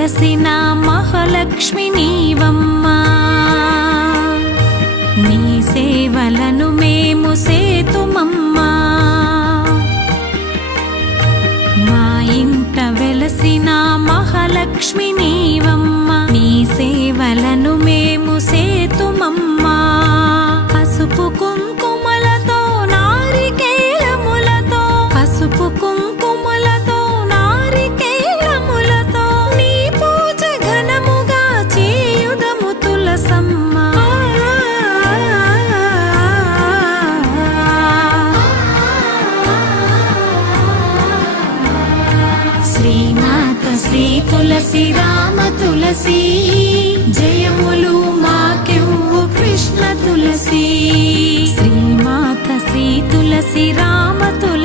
వెలసిన మహాలక్ష్మి నీవమ్మా, నీ సేవలను మేము సేతుమమ్మా. మా ఇంట వెలసిన మహాలక్ష్మి నీవమ్మా, నీ సేవలను మేము సేతుమమ్మా. పసుపు కుంకుమలతో నారికేళములతో, పసుపు కుంకుమలతో నారికేళములతో నీ పూజ ఘనముగా చేయుదము తులసమ్మ. శ్రీమాత శ్రీ తులసి రామ తులసి, జయములు మాకెవ్వు కృష్ణ తులసి. శ్రీమాత శ్రీ తులసి రామ తులసి.